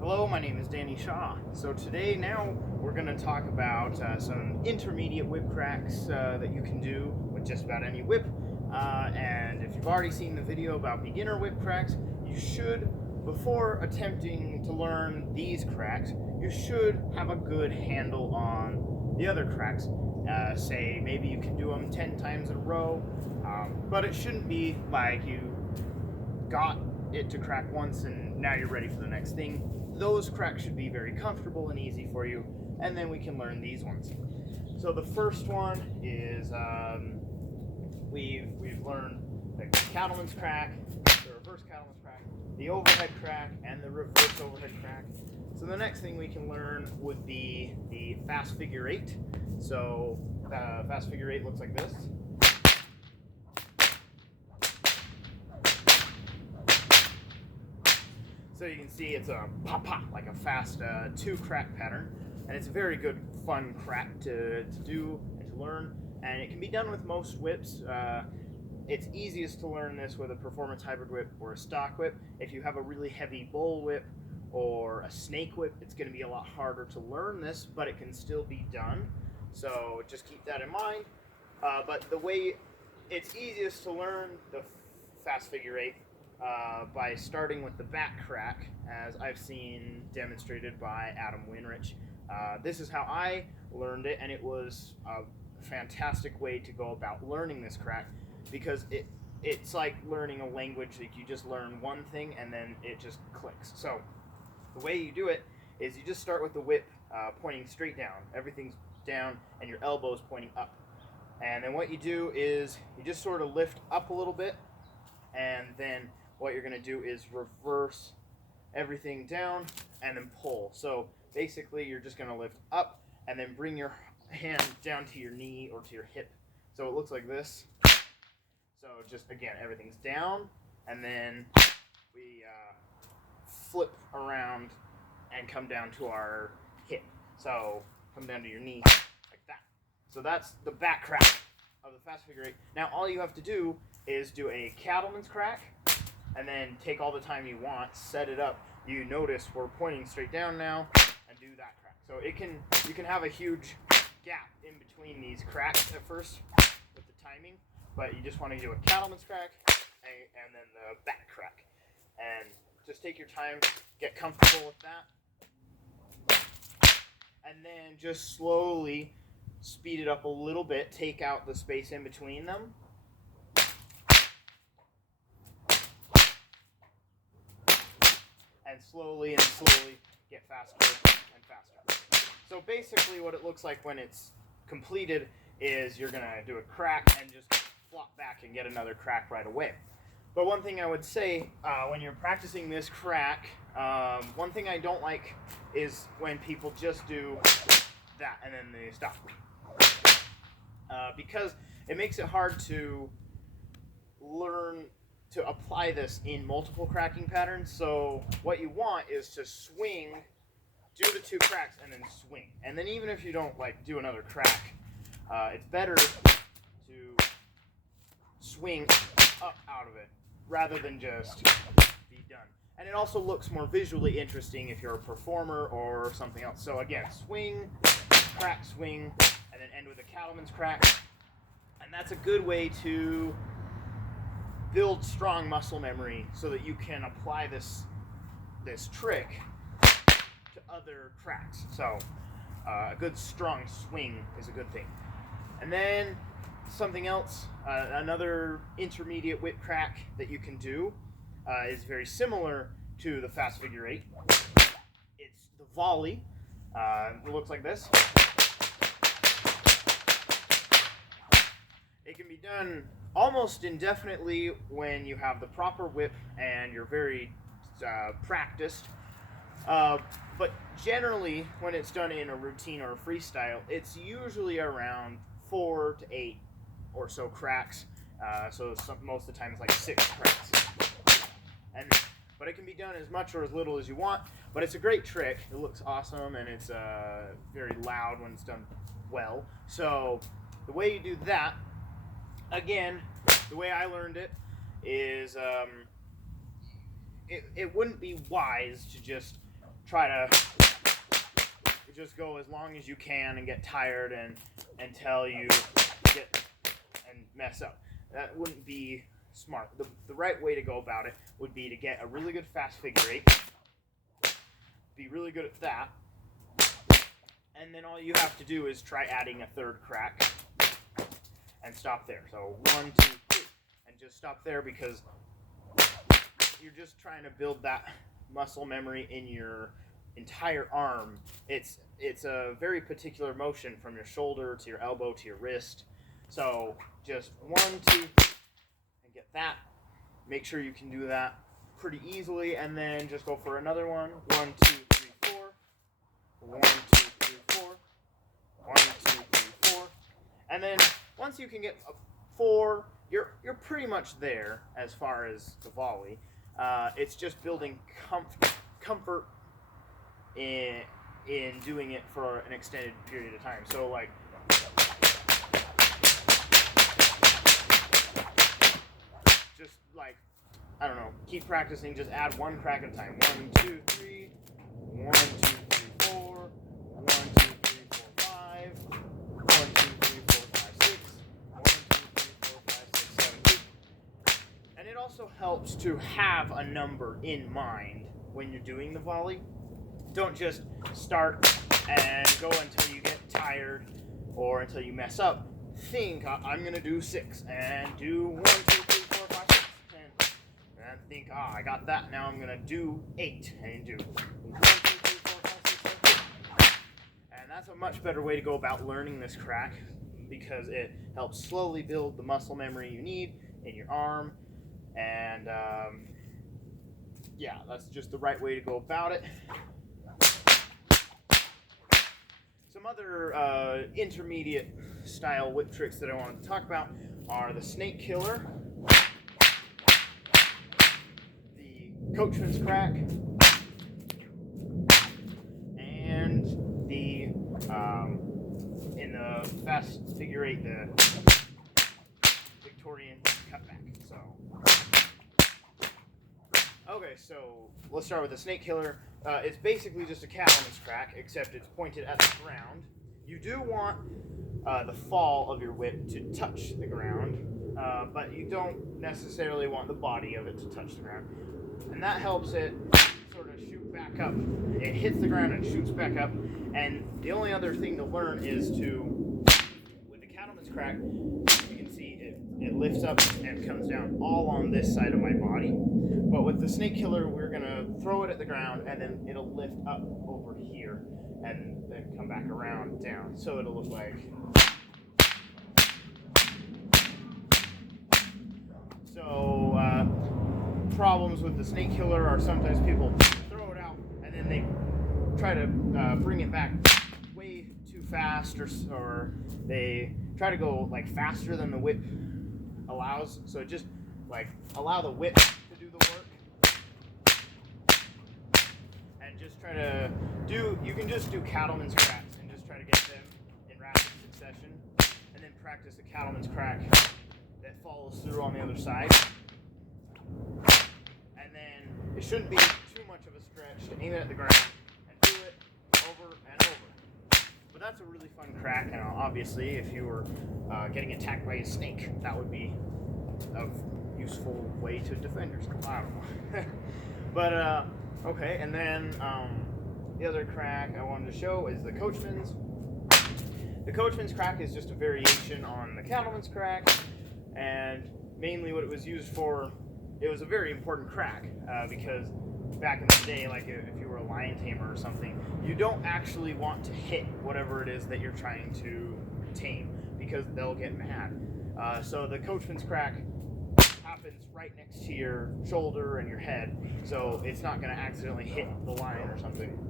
Hello, my name is Danny Shaw. So today we're going to talk about some intermediate whip cracks that you can do with just about any whip. And if you've already seen the video about beginner whip cracks, you should, before attempting to learn these cracks, you should have a good handle on the other cracks. Say maybe you can do them 10 times in a row, but it shouldn't be like you got it to crack once and now you're ready for the next thing. Those cracks should be very comfortable and easy for you, and then we can learn these ones. So the first one is we've learned the cattleman's crack, the reverse cattleman's crack, the overhead crack, and the reverse overhead crack. So the next thing we can learn would be the fast figure eight. So fast figure eight looks like this. So you can see it's a pop-pop, like a fast two crack pattern. And it's a very good, fun crack to do and to learn. And it can be done with most whips. It's easiest to learn this with a performance hybrid whip or a stock whip. If you have a really heavy bull whip or a snake whip, it's going to be a lot harder to learn this, but it can still be done. So just keep that in mind. But the way it's easiest to learn the fast figure eight by starting with the back crack, as I've seen demonstrated by Adam Winrich. This is how I learned it, and it was a fantastic way to go about learning this crack, because it's like learning a language. Like you just learn one thing and then it just clicks. So the way you do it is you just start with the whip pointing straight down. Everything's down and your elbow's pointing up. And then what you do is you just sort of lift up a little bit, and then what you're going to do is reverse everything down and then pull. So basically you're just going to lift up and then bring your hand down to your knee or to your hip. So it looks like this. So just, again, everything's down, and then we flip around and come down to our hip. So come down to your knee like that. So that's the back crack of the fast figure eight. Now all you have to do is do a cattleman's crack, and then take all the time you want, set it up. You notice we're pointing straight down now, and do that crack. So you can have a huge gap in between these cracks at first with the timing, but you just want to do a cattleman's crack and then the back crack. And just take your time, get comfortable with that. And then just slowly speed it up a little bit, take out the space in between them. And slowly get faster and faster. So basically what it looks like when it's completed is you're going to do a crack and just flop back and get another crack right away. But one thing I would say when you're practicing this crack, one thing I don't like is when people just do that and then they stop. Because it makes it hard to learn to apply this in multiple cracking patterns. So what you want is to swing, do the two cracks, and then swing. And then even if you don't do another crack, it's better to swing up out of it rather than just be done. And it also looks more visually interesting if you're a performer or something else. So again, swing, swing, and then end with a cattleman's crack. And that's a good way to build strong muscle memory so that you can apply this trick to other cracks. So a good strong swing is a good thing. And then something else, another intermediate whip crack that you can do is very similar to the fast figure eight. It's the volley. It looks like this. It can be done almost indefinitely when you have the proper whip and you're very practiced. But generally, when it's done in a routine or a freestyle, it's usually around 4 to 8 or so cracks. So most of the time it's like 6 cracks. But it can be done as much or as little as you want. But it's a great trick. It looks awesome, and it's very loud when it's done well. So the way you do that, again, the way I learned it is it wouldn't be wise to just try to just go as long as you can and get tired and until you get and mess up. That wouldn't be smart. The right way to go about it would be to get a really good fast figure eight, be really good at that, and then all you have to do is try adding a third crack and stop there. So 1, 2, 3, and just stop there, because you're just trying to build that muscle memory in your entire arm. It's a very particular motion from your shoulder to your elbow to your wrist. So just 1, 2, 3, and get that. Make sure you can do that pretty easily, and then just go for another one. 1, 2, 3, 4. 1, 2, 3, 4. 1, 2, 3, 4. And then once you can get 4, you're pretty much there as far as the volley. It's just building comfort in doing it for an extended period of time. So like, just like, I don't know, keep practicing, just add 1 crack at a time. 1, 2, 3, 1, 2, 3, 4, 1, 2, 3, 4, 5, 1, 2, 3, 4, 5, 6, 1, 2, 3, 4, 5, 6, 7, 8. And it also helps to have a number in mind when you're doing the volley. Don't just start and go until you get tired or until you mess up. Think, I'm going to do 6, and do 1, 2, 3, 4, 5, 6, and think, I got that, now I'm going to do 8, and do 1, 2, 3, 4, 5, 6, 7, 8. And that's a much better way to go about learning this crack, because it helps slowly build the muscle memory you need in your arm. And yeah, that's just the right way to go about it. Some other intermediate style whip tricks that I wanted to talk about are the snake killer, the coachman's crack, and the in the fast figure eight, the Victorian cutback. Okay, so let's start with the snake killer. It's basically just a cattleman's crack, except it's pointed at the ground. You do want the fall of your whip to touch the ground, but you don't necessarily want the body of it to touch the ground. And that helps it sort of shoot back up. It hits the ground and shoots back up. And the only other thing to learn is to, with the cattleman's crack, you can see it lifts up and comes down all on this side of my body. But with the snake killer, we're going to throw it at the ground, and then it'll lift up over here and then come back around down. So it'll look like. So problems with the snake killer are sometimes people throw it out and then they try to bring it back way too fast, or they try to go like faster than the whip allows. So just like allow the whip to do the work, and just try to do. You can just do cattleman's cracks and just try to get them in rapid succession, and then practice a cattleman's crack that follows through on the other side. And then it shouldn't be too much of a stretch to aim it at the ground and do it over and over. But that's a really fun crack. Now, obviously, if you were getting attacked by a snake, that would be a useful way to defend yourself. I don't know. But, okay, and then the other crack I wanted to show is the coachman's. The coachman's crack is just a variation on the cattleman's crack, and mainly what it was used for, it was a very important crack, because back in the day, like if you were a lion tamer or something, you don't actually want to hit whatever it is that you're trying to tame, because they'll get mad. So the coachman's crack happens right next to your shoulder and your head, so it's not going to accidentally hit the lion or something.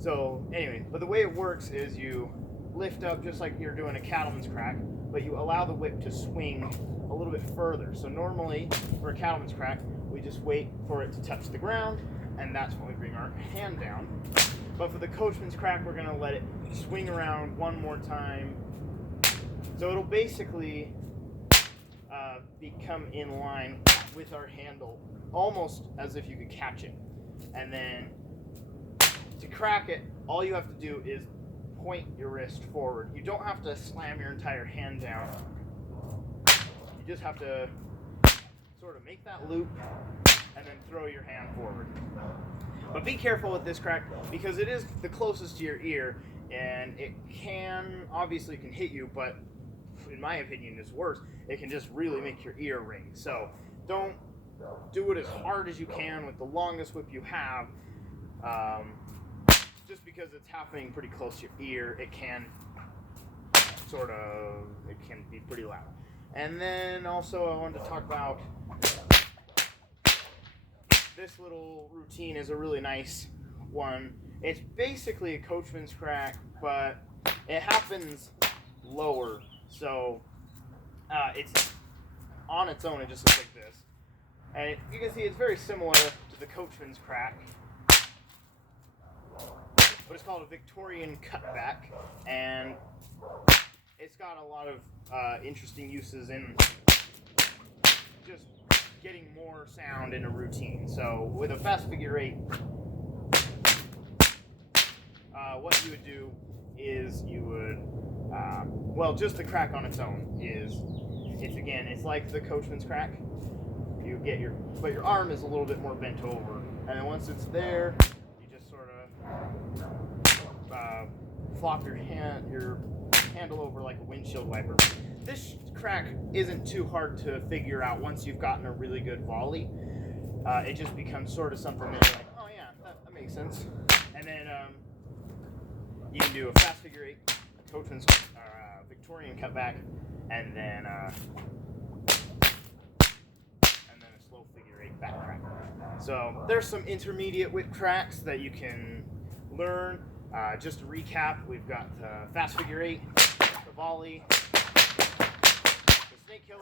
So anyway, but the way it works is you lift up just like you're doing a cattleman's crack, but you allow the whip to swing a little bit further. So normally for a cattleman's crack, we just wait for it to touch the ground, and that's when we bring our hand down. But for the coachman's crack, we're going to let it swing around one more time. So it'll basically become in line with our handle, almost as if you could catch it. And then crack it, all you have to do is point your wrist forward. You don't have to slam your entire hand down. You just have to sort of make that loop and then throw your hand forward. But be careful with this crack because it is the closest to your ear, and it obviously can hit you, but in my opinion is worse. It can just really make your ear ring. So don't do it as hard as you can with the longest whip you have. Just because it's happening pretty close to your ear, it can be pretty loud. And then also I wanted to talk about this little routine is a really nice one. It's basically a coachman's crack, but it happens lower. So it's on its own, it just looks like this. And you can see it's very similar to the coachman's crack, but it's called a Victorian Cutback, and it's got a lot of interesting uses in just getting more sound in a routine. So with a fast figure 8, what you would do is you would, just the crack on its own it's like the coachman's crack. But your arm is a little bit more bent over, and then once it's there, you just sort of flop your handle over like a windshield wiper. This crack isn't too hard to figure out once you've gotten a really good volley. It just becomes sort of something that you're like, oh yeah, that makes sense. And then you can do a fast figure 8, a coachman's Victorian cutback, and then a slow figure 8 back crack. So there's some intermediate whip cracks that you can learn. Just to recap, we've got the fast figure 8, the volley, the snake killer,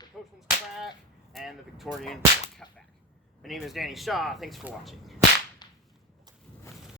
the coachman's crack, and the Victorian cutback. My name is Danny Shaw. Thanks for watching.